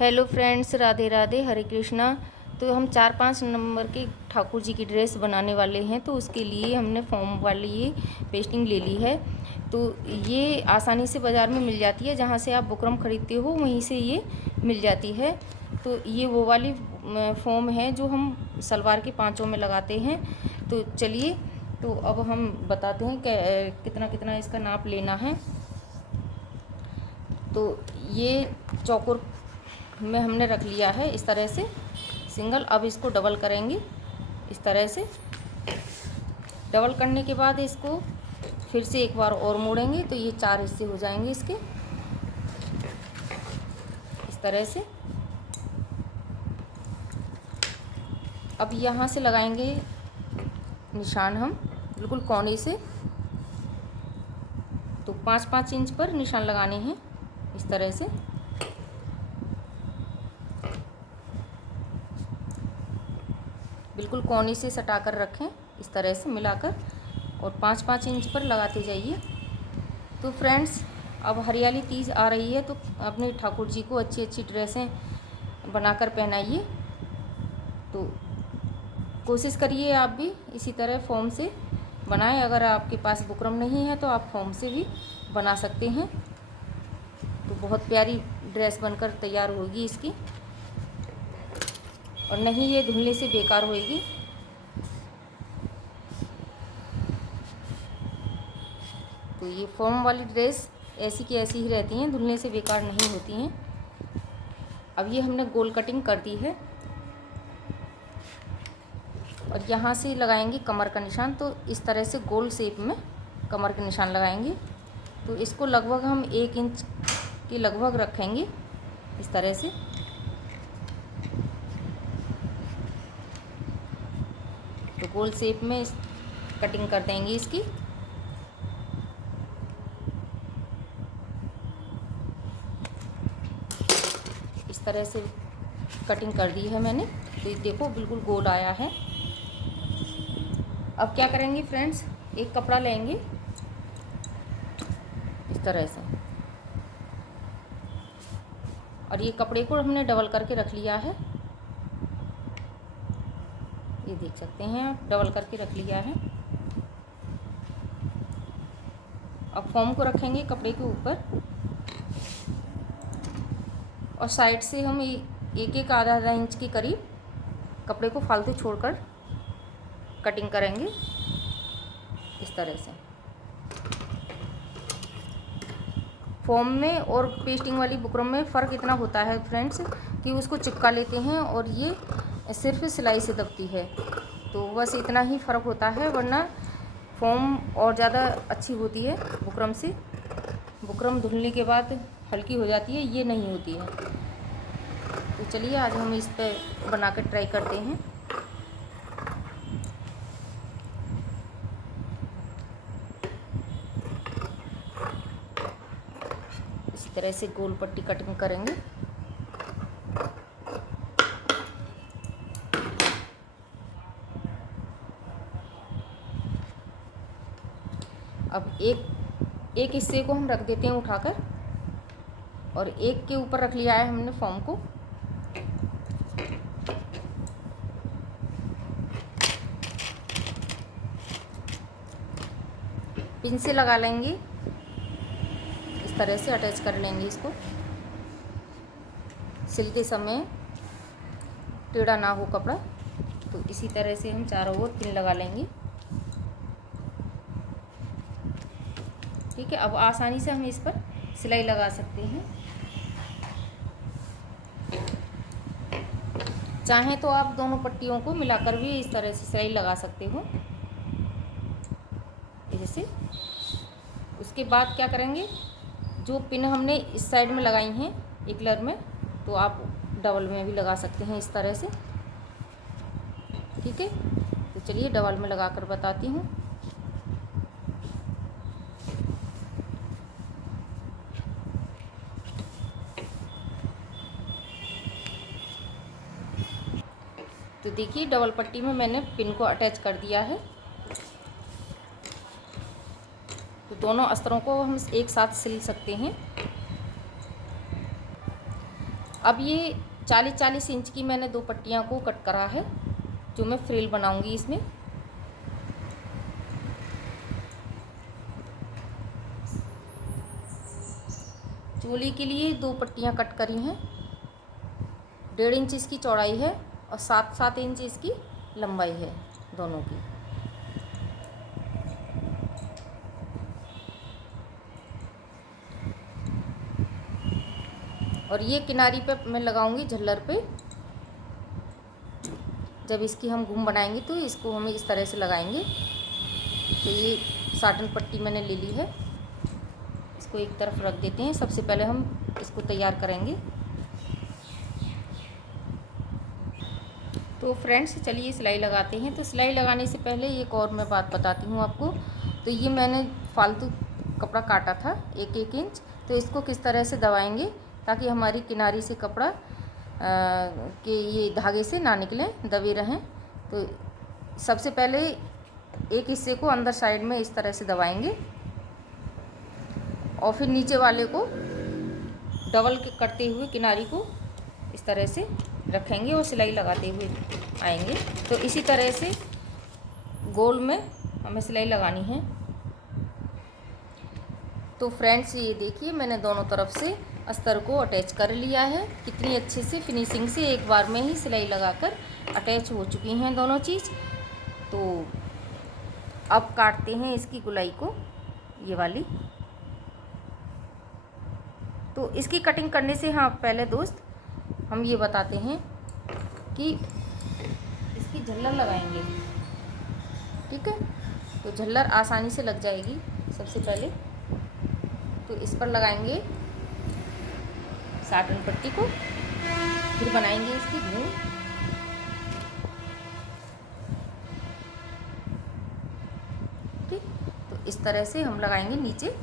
Hello friends, Radhe Radhe, हरे कृष्णा। तो हम 4-5 number के ठाकुर जी की ड्रेस बनाने वाले हैं। तो उसके लिए हमने फॉर्म वाली ये पेस्टिंग ले ली है। तो ये आसानी से बाज़ार में मिल जाती है, जहाँ से आप बुकरम ख़रीदते हो वहीं से ये मिल जाती है। तो ये वो वाली फॉर्म है जो हम सलवार के पाँचों में लगाते हैं। तो चलिए, तो अब हम बताते हैं कि कितना कितना इसका नाप लेना है। तो ये चौकोर में हमने रख लिया है इस तरह से सिंगल। अब इसको डबल करेंगे इस तरह से। डबल करने के बाद इसको फिर से एक बार और मोड़ेंगे तो ये 4 हिस्से हो जाएंगे इसके, इस तरह से। अब यहाँ से लगाएंगे निशान हम बिल्कुल कोने से। तो 5-5 इंच पर निशान लगाने हैं इस तरह से। बिल्कुल कोने से सटा कर रखें इस तरह से मिलाकर, और 5-5 इंच पर लगाते जाइए। तो फ्रेंड्स, अब हरियाली तीज आ रही है, तो अपने ठाकुर जी को अच्छी अच्छी ड्रेसें बनाकर पहनाइए। तो कोशिश करिए आप भी इसी तरह फॉर्म से बनाएं। अगर आपके पास बुकरम नहीं है तो आप फॉर्म से भी बना सकते हैं। तो बहुत प्यारी ड्रेस बनकर तैयार होगी इसकी, और नहीं ये धुलने से बेकार होएगी। तो ये फॉर्म वाली ड्रेस ऐसी की ऐसी ही रहती हैं, धुलने से बेकार नहीं होती हैं। अब ये हमने गोल कटिंग कर दी है, और यहाँ से लगाएंगे कमर का निशान। तो इस तरह से गोल शेप में कमर के निशान लगाएंगे। तो इसको लगभग हम 1 इंच के लगभग रखेंगे इस तरह से। तो गोल शेप में कटिंग कर देंगे इसकी। इस तरह से कटिंग कर दी है मैंने। तो ये देखो बिल्कुल गोल आया है। अब क्या करेंगे फ्रेंड्स, एक कपड़ा लेंगे इस तरह से, और ये कपड़े को हमने डबल करके रख लिया है। ये देख सकते हैं आप, डबल करके रख लिया है। अब फॉर्म को रखेंगे कपड़े के ऊपर, और साइड से हम एक आधा इंच के करीब कपड़े को फालतू छोड़कर कटिंग करेंगे इस तरह से। फॉर्म में और पेस्टिंग वाली बुकरम में फ़र्क इतना होता है फ्रेंड्स कि उसको चिपका लेते हैं और ये सिर्फ सिलाई से दबती है। तो बस इतना ही फ़र्क होता है, वरना फॉर्म और ज़्यादा अच्छी होती है बुकरम से। बुकरम धुलने के बाद हल्की हो जाती है, ये नहीं होती है। तो चलिए आज हम इस पर बनाकर ट्राई करते हैं। इस तरह से गोल पट्टी कटिंग करेंगे। अब एक हिस्से को हम रख देते हैं उठाकर, और एक के ऊपर रख लिया है हमने फॉर्म को। पिन से लगा लेंगे इस तरह से, अटैच कर लेंगे इसको। सिलते समय टेढ़ा ना हो कपड़ा। तो इसी तरह से हम चारों ओर पिन लगा लेंगे। ठीक है, अब आसानी से हम इस पर सिलाई लगा सकते हैं। चाहें तो आप दोनों पट्टियों को मिलाकर भी इस तरह से सिलाई लगा सकते हो जैसे। उसके बाद क्या करेंगे, जो पिन हमने इस साइड में लगाई हैं एक कलर में, तो आप डबल में भी लगा सकते हैं इस तरह से। ठीक है, तो चलिए डबल में लगा कर बताती हूँ। तो देखिए डबल पट्टी में मैंने पिन को अटैच कर दिया है। तो दोनों अस्तरों को हम एक साथ सिल सकते हैं। अब ये 40-40 इंच की मैंने 2 पट्टियाँ को कट करा है, जो मैं फ्रिल बनाऊंगी इसमें। चोली के लिए 2 पट्टियाँ कट करी हैं। 1.5 इंच इसकी चौड़ाई है और 7-7 इंच इसकी लंबाई है दोनों की। और ये किनारी पे मैं लगाऊंगी झल्लर पे। जब इसकी हम घूम बनाएंगे तो इसको हम इस तरह से लगाएंगे। तो ये साटन पट्टी मैंने ले ली है, इसको एक तरफ रख देते हैं। सबसे पहले हम इसको तैयार करेंगे। तो फ्रेंड्स चलिए सिलाई लगाते हैं। तो सिलाई लगाने से पहले एक और मैं बात बताती हूँ आपको। तो ये मैंने फालतू कपड़ा काटा था 1-1 इंच, तो इसको किस तरह से दबाएंगे ताकि हमारी किनारी से कपड़ा के ये धागे से ना निकले, दबे रहें। तो सबसे पहले एक हिस्से को अंदर साइड में इस तरह से दबाएंगे और फिर नीचे वाले को डबल करते हुए किनारी को इस तरह से रखेंगे और सिलाई लगाते हुए आएंगे। तो इसी तरह से गोल में हमें सिलाई लगानी है। तो फ्रेंड्स ये देखिए मैंने दोनों तरफ से अस्तर को अटैच कर लिया है। कितनी अच्छे से फिनिशिंग से एक बार में ही सिलाई लगाकर अटैच हो चुकी हैं दोनों चीज़। तो अब काटते हैं इसकी गुलाई को, ये वाली। तो इसकी कटिंग करने से हाँ पहले दोस्त हम ये बताते हैं कि इसकी झल्लर लगाएंगे, ठीक है। तो झल्लर आसानी से लग जाएगी। सबसे पहले तो इस पर लगाएंगे साटन पट्टी को, फिर बनाएंगे इसकी घूम। ठीक, तो इस तरह से हम लगाएंगे नीचे।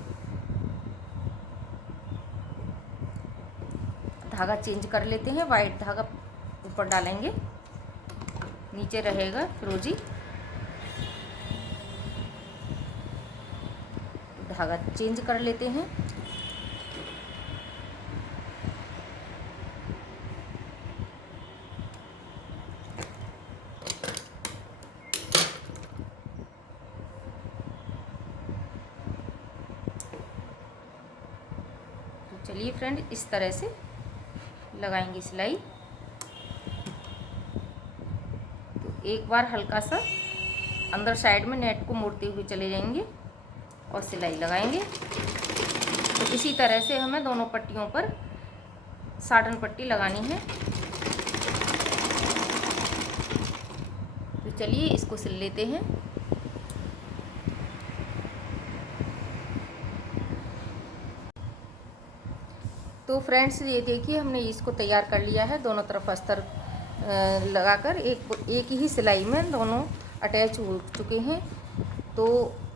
धागा चेंज कर लेते हैं, वाइट धागा ऊपर डालेंगे, नीचे रहेगा फिरोजी। धागा चेंज कर लेते हैं। तो चलिए फ्रेंड इस तरह से लगाएंगे सिलाई। तो एक बार हल्का सा अंदर साइड में नेट को मोड़ते हुए चले जाएंगे और सिलाई लगाएंगे। तो इसी तरह से हमें दोनों पट्टियों पर साटन पट्टी लगानी है। तो चलिए इसको सिल लेते हैं। तो फ्रेंड्स ये देखिए हमने इसको तैयार कर लिया है। दोनों तरफ अस्तर लगाकर एक ही सिलाई में दोनों अटैच हो चुके हैं। तो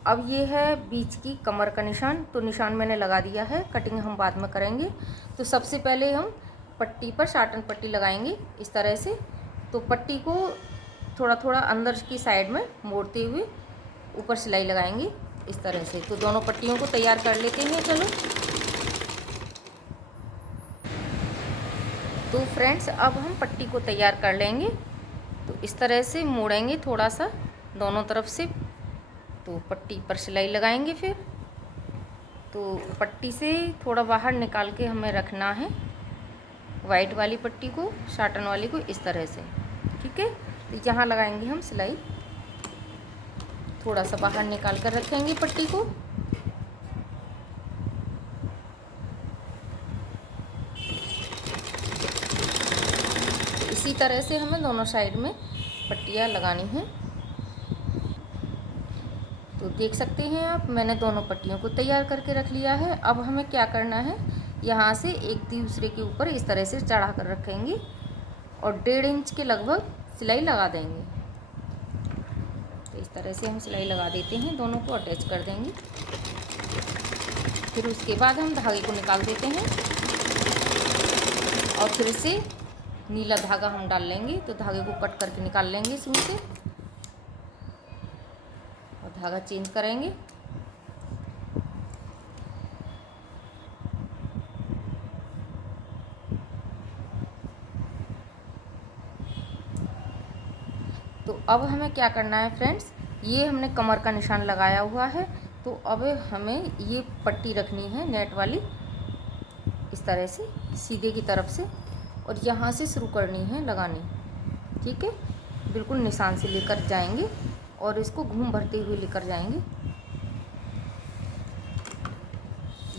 अब ये है बीच की कमर का निशान। तो निशान मैंने लगा दिया है, कटिंग हम बाद में करेंगे। तो सबसे पहले हम पट्टी पर साटन पट्टी लगाएंगे इस तरह से। तो पट्टी को थोड़ा थोड़ा अंदर की साइड में मोड़ते हुए ऊपर सिलाई लगाएंगे इस तरह से। तो दोनों पट्टियों को तैयार कर लेते हैं। चलो तो फ्रेंड्स अब हम पट्टी को तैयार कर लेंगे। तो इस तरह से मोड़ेंगे थोड़ा सा दोनों तरफ से, तो पट्टी पर सिलाई लगाएंगे। फिर तो पट्टी से थोड़ा बाहर निकाल के हमें रखना है वाइट वाली पट्टी को, साटन वाली को इस तरह से, ठीक है। तो यहाँ लगाएंगे हम सिलाई, थोड़ा सा बाहर निकाल कर रखेंगे पट्टी को। इसी तरह से हमें दोनों साइड में पट्टियाँ लगानी हैं। तो देख सकते हैं आप मैंने दोनों पट्टियों को तैयार करके रख लिया है। अब हमें क्या करना है, यहाँ से एक दूसरे के ऊपर इस तरह से चढ़ा कर रखेंगे और 1.5 इंच के लगभग सिलाई लगा देंगे। तो इस तरह से हम सिलाई लगा देते हैं, दोनों को अटैच कर देंगे। फिर उसके बाद हम धागे को निकाल देते हैं और फिर से नीला धागा हम डाल लेंगे। तो धागे को कट करके निकाल लेंगे इसमें से और धागा चेंज करेंगे। तो अब हमें क्या करना है फ्रेंड्स, ये हमने कमर का निशान लगाया हुआ है, तो अब हमें ये पट्टी रखनी है नेट वाली इस तरह से सीधे की तरफ से, और यहाँ से शुरू करनी है लगानी। ठीक है, बिल्कुल निशान से लेकर जाएंगे और इसको घूम भरते हुए लेकर जाएंगे।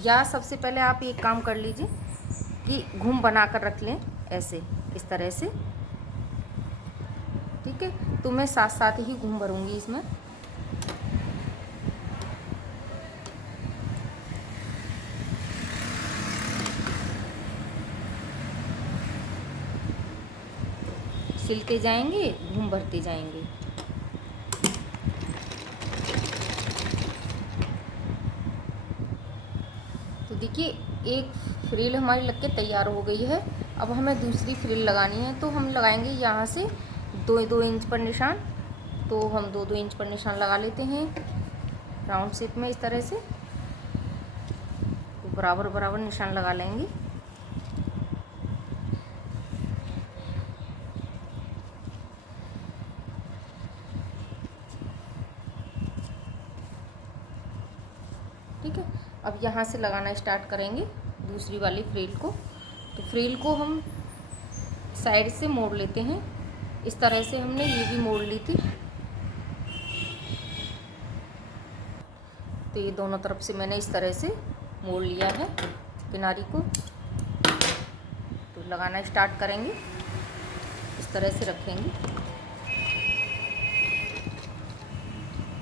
या सबसे पहले आप एक काम कर लीजिए कि घूम बना कर रख लें ऐसे, इस तरह से। ठीक है, तो मैं साथ साथ ही घूम भरूंगी इसमें। सिलते जाएंगे, घूम भरते जाएंगे। तो देखिए एक फ्रिल हमारी लग के तैयार हो गई है। अब हमें दूसरी फ्रिल लगानी है, तो हम लगाएंगे यहाँ से 2-2 इंच पर निशान। तो हम 2-2 इंच पर निशान लगा लेते हैं राउंड शेप में इस तरह से। तो बराबर बराबर निशान लगा लेंगे। ठीक है, अब यहाँ से लगाना स्टार्ट करेंगे दूसरी वाली फ्रिल को। तो फ्रिल को हम साइड से मोड़ लेते हैं इस तरह से। हमने ये भी मोड़ ली थी, तो ये दोनों तरफ से मैंने इस तरह से मोड़ लिया है किनारी को। तो लगाना स्टार्ट करेंगे, इस तरह से रखेंगे।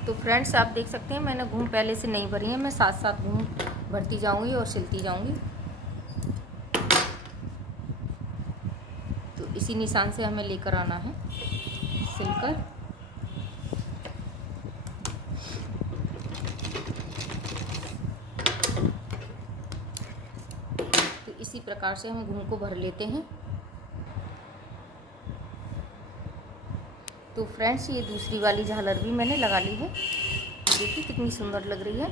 तो फ्रेंड्स आप देख सकते हैं मैंने घूम पहले से नहीं भरी है, मैं साथ साथ घूम भरती जाऊंगी और सिलती जाऊंगी। तो इसी निशान से हमें लेकर आना है सिलकर। तो इसी प्रकार से हम घूम को भर लेते हैं। तो फ्रेंड्स ये दूसरी वाली झालर भी मैंने लगा ली है, देखिए कितनी सुंदर लग रही है।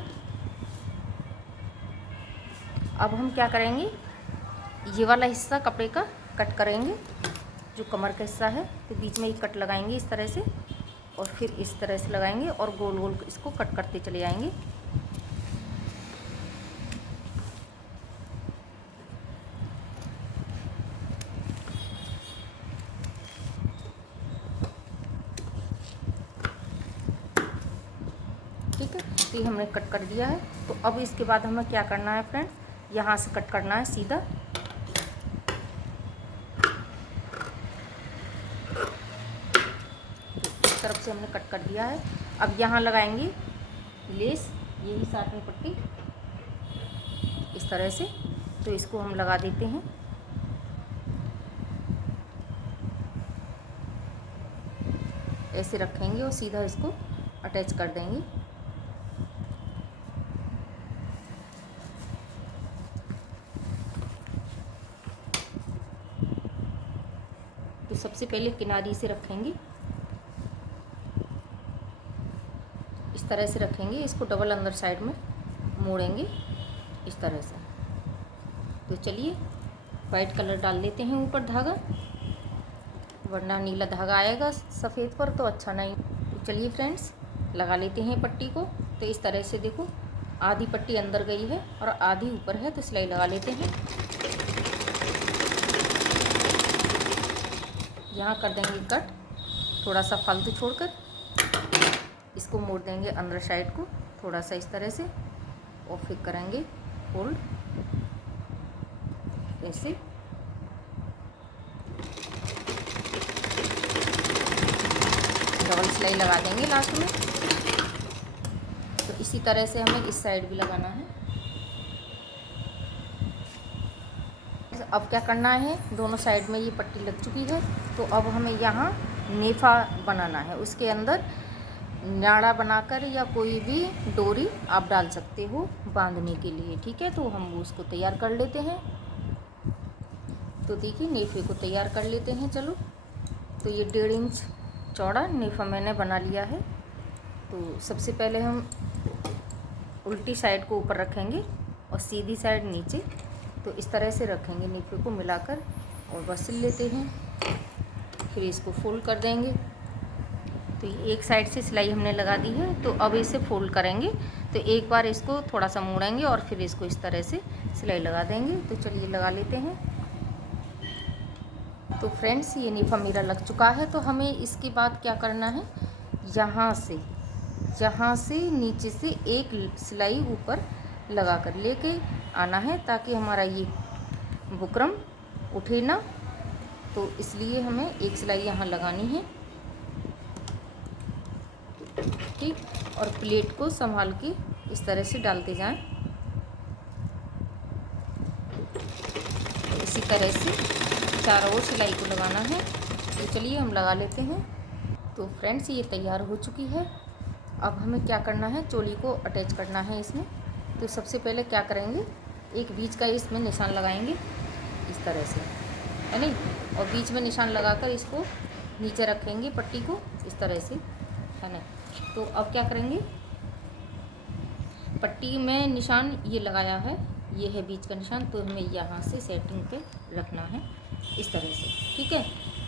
अब हम क्या करेंगे, ये वाला हिस्सा कपड़े का कट करेंगे, जो कमर का हिस्सा है। तो बीच में एक कट लगाएंगे इस तरह से, और फिर इस तरह से लगाएंगे और गोल गोल इसको कट करते चले जाएंगे। ठीक है, तो ये हमने कट कर दिया है। तो अब इसके बाद हमें क्या करना है फ्रेंड्स, यहाँ से कट करना है सीधा। इस तरफ से हमने कट कर दिया है। अब यहाँ लगाएंगे लेस, यही साटन पट्टी इस तरह से। तो इसको हम लगा देते हैं। ऐसे रखेंगे और सीधा इसको अटैच कर देंगे। तो सबसे पहले किनारी से रखेंगे, इस तरह से रखेंगे। इसको डबल अंदर साइड में मोड़ेंगे इस तरह से। तो चलिए वाइट कलर डाल देते हैं ऊपर धागा, वरना नीला धागा आएगा सफ़ेद पर तो अच्छा नहीं। तो चलिए फ्रेंड्स लगा लेते हैं पट्टी को। तो इस तरह से देखो आधी पट्टी अंदर गई है और आधी ऊपर है, तो सिलाई लगा लेते हैं। यहाँ कर देंगे कट, थोड़ा सा फालतू छोड़कर। इसको मोड़ देंगे अंदर साइड को थोड़ा सा इस तरह से, और फिर करेंगे फोल्ड ऐसे। डबल सिलाई लगा देंगे लास्ट में। तो इसी तरह से हमें इस साइड भी लगाना है। अब क्या करना है, दोनों साइड में ये पट्टी लग चुकी है, तो अब हमें यहाँ नेफा बनाना है। उसके अंदर नाड़ा बनाकर या कोई भी डोरी आप डाल सकते हो बांधने के लिए। ठीक है, तो हम उसको तैयार कर लेते हैं। तो देखिए नेफे को तैयार कर लेते हैं। चलो, तो ये 1.5 इंच चौड़ा नेफा मैंने बना लिया है। तो सबसे पहले हम उल्टी साइड को ऊपर रखेंगे और सीधी साइड नीचे। तो इस तरह से रखेंगे नेफे को मिलाकर और बस सिल लेते हैं। फिर इसको फोल्ड कर देंगे तो ये एक साइड से सिलाई हमने लगा दी है। तो अब इसे फोल्ड करेंगे, तो एक बार इसको थोड़ा सा मोड़ेंगे और फिर इसको इस तरह से सिलाई लगा देंगे। तो चलिए लगा लेते हैं। तो फ्रेंड्स ये नीफा मेरा लग चुका है। तो हमें इसके बाद क्या करना है, यहाँ से नीचे से एक सिलाई ऊपर लगा कर लेके आना है, ताकि हमारा ये बुकरम उठे ना। तो इसलिए हमें एक सिलाई यहाँ लगानी है, ठीक। और प्लेट को संभाल के इस तरह से डालते जाएं। इसी तरह से चारों ओर सिलाई को लगाना है। तो चलिए हम लगा लेते हैं। तो फ्रेंड्स ये तैयार हो चुकी है। अब हमें क्या करना है, चोली को अटैच करना है इसमें। तो सबसे पहले क्या करेंगे, एक बीच का इसमें निशान लगाएंगे इस तरह से, है नहीं, और बीच में निशान लगाकर इसको नीचे रखेंगे पट्टी को इस तरह से, है ना। तो अब क्या करेंगे, पट्टी में निशान ये लगाया है, ये है बीच का निशान, तो हमें यहाँ से सेटिंग पे रखना है इस तरह से, ठीक है।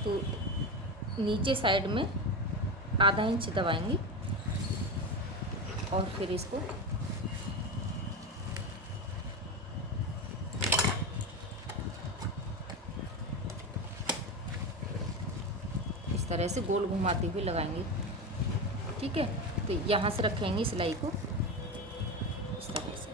तो नीचे साइड में आधा इंच दबाएंगे और फिर इसको इस तरह से गोल घुमाते हुए लगाएंगे, ठीक है। तो यहाँ से रखेंगे सिलाई को इस तरह से।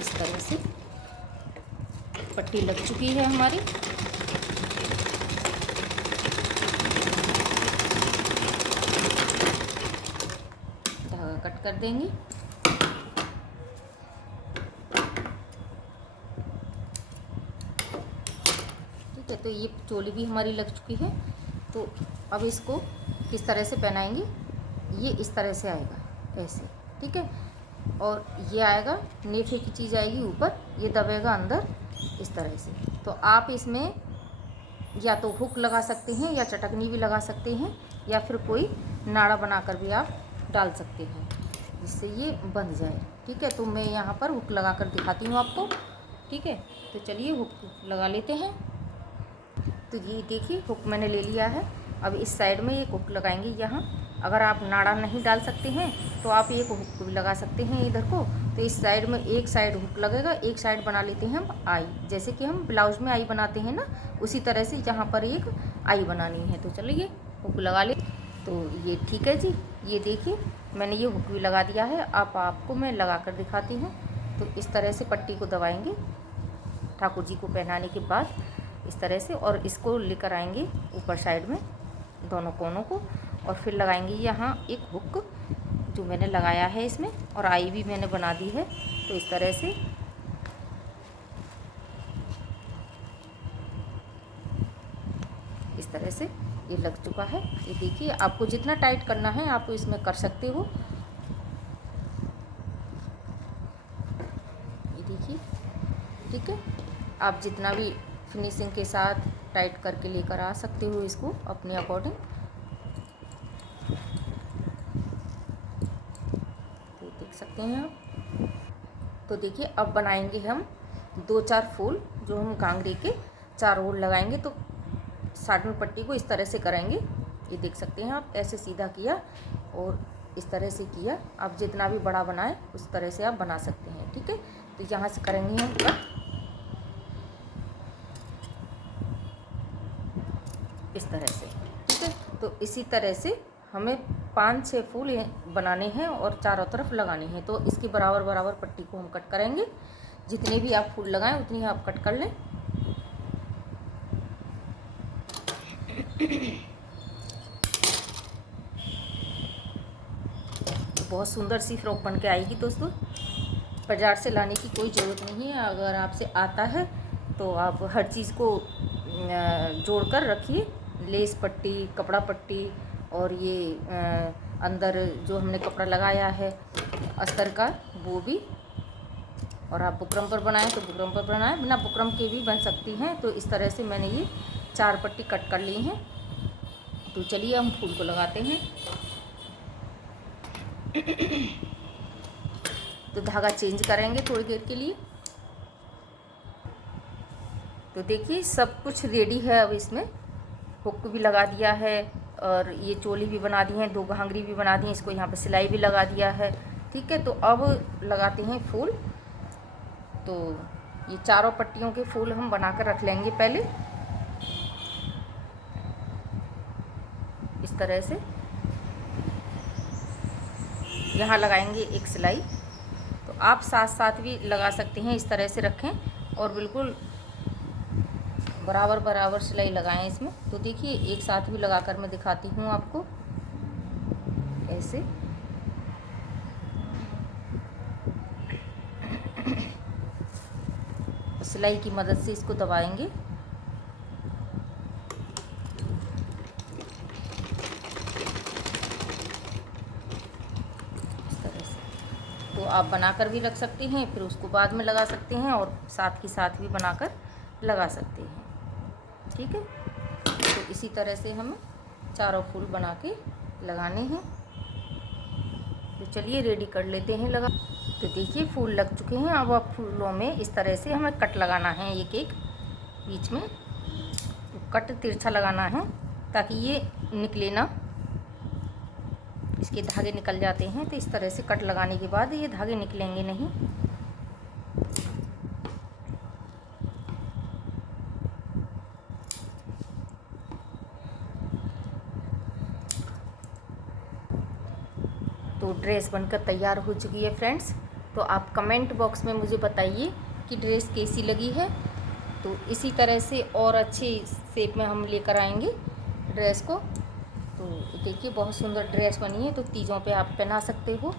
इस तरह से पट्टी लग चुकी है हमारी। धागा कट कर देंगे। ठीक है, तो ये चोली भी हमारी लग चुकी है। तो अब इसको किस तरह से पहनाएंगे, ये इस तरह से आएगा ऐसे, ठीक है। और ये आएगा, नेफे की चीज़ आएगी ऊपर, ये दबेगा अंदर इस तरह से। तो आप इसमें या तो हुक लगा सकते हैं या चटकनी भी लगा सकते हैं, या फिर कोई नाड़ा बनाकर भी आप डाल सकते हैं जिससे ये बंध जाए, ठीक है। तो मैं यहाँ पर हुक लगा कर दिखाती हूँ आपको, ठीक है। तो चलिए हुक लगा लेते हैं। तो ये देखिए हुक मैंने ले लिया है। अब इस साइड में एक हुक लगाएंगे यहाँ। अगर आप नाड़ा नहीं डाल सकते हैं तो आप एक हुक भी लगा सकते हैं इधर को। तो इस साइड में एक साइड हुक लगेगा, एक साइड बना लेते हैं हम आई, जैसे कि हम ब्लाउज में आई बनाते हैं ना, उसी तरह से यहाँ पर एक आई बनानी है। तो चलिए हुक लगा ले। तो ये ठीक है जी, ये देखिए मैंने ये हुक भी लगा दिया है। अब आपको मैं लगा कर दिखाती हूँ। तो इस तरह से पट्टी को दबाएंगे ठाकुर जी को पहनाने के बाद इस तरह से, और इसको लेकर आएंगे ऊपर साइड में दोनों कोनों को, और फिर लगाएंगे यहाँ एक हुक जो मैंने लगाया है इसमें, और आई भी मैंने बना दी है। तो इस तरह से ये लग चुका है। ये देखिए, आपको जितना टाइट करना है आप इसमें कर सकते हो। ये देखिए, ठीक है। आप जितना भी फिनिशिंग के साथ टाइट करके लेकर आ सकते हो इसको अपने अकॉर्डिंग। तो देख सकते हैं आप। तो देखिए अब बनाएंगे हम 2-4 फूल जो हम घाघरे के चारों ओर लगाएंगे। तो साइड में पट्टी को इस तरह से करेंगे, ये देख सकते हैं आप। ऐसे सीधा किया और इस तरह से किया। आप जितना भी बड़ा बनाए उस तरह से आप बना सकते हैं, ठीक है। तो यहाँ से करेंगे हम कट इस तरह से, ठीक है। तो इसी तरह से हमें 5-6 फूल बनाने हैं और चारों तरफ लगाने हैं। तो इसकी बराबर बराबर पट्टी को हम कट करेंगे। जितने भी आप फूल लगाएं उतनी आप कट कर लें। तो बहुत सुंदर सी फ्रॉक बन के आएगी दोस्तों। बाज़ार से लाने की कोई ज़रूरत नहीं है। अगर आपसे आता है तो आप हर चीज़ को जोड़ कर रखिए, लेस पट्टी, कपड़ा पट्टी, और ये अंदर जो हमने कपड़ा लगाया है अस्तर का वो भी। और आप बुकरम पर बनाएं तो बुकरम पर बनाएं, बिना बुकरम के भी बन सकती हैं। तो इस तरह से मैंने ये 4 पट्टी कट कर ली हैं। तो चलिए हम फूल को लगाते हैं। तो धागा चेंज करेंगे थोड़ी देर के लिए। तो देखिए सब कुछ रेडी है। अब इसमें हुक भी लगा दिया है और ये चोली भी बना दी है, 2 घाघरी भी बना दी है, इसको यहाँ पे सिलाई भी लगा दिया है। ठीक है, तो अब लगाते हैं फूल। तो ये चारों पट्टियों के फूल हम बनाकर रख लेंगे पहले इस तरह से। यहाँ लगाएंगे एक सिलाई। तो आप साथ साथ भी लगा सकते हैं, इस तरह से रखें और बिल्कुल बराबर बराबर सिलाई लगाएं इसमें। तो देखिए एक साथ भी लगाकर मैं दिखाती हूँ आपको ऐसे। सिलाई की मदद से इसको दबाएंगे। इस तरह से तो आप बनाकर भी रख सकते हैं, फिर उसको बाद में लगा सकते हैं और साथ ही साथ भी बनाकर लगा सकते हैं। ठीक है, तो इसी तरह से हमें चारों फूल बना के लगाने हैं। तो चलिए रेडी कर लेते हैं लगा। तो देखिए फूल लग चुके हैं। अब फूलों में इस तरह से हमें कट लगाना है एक एक बीच में। तो कट तिरछा लगाना है ताकि ये निकले ना, इसके धागे निकल जाते हैं। तो इस तरह से कट लगाने के बाद ये धागे निकलेंगे नहीं। तो ड्रेस बनकर तैयार हो चुकी है फ्रेंड्स। तो आप कमेंट बॉक्स में मुझे बताइए कि ड्रेस कैसी लगी है। तो इसी तरह से और अच्छे शेप में हम लेकर आएंगे ड्रेस को। तो देखिए बहुत सुंदर ड्रेस बनी है। तो तीजों पे आप पहना सकते हो।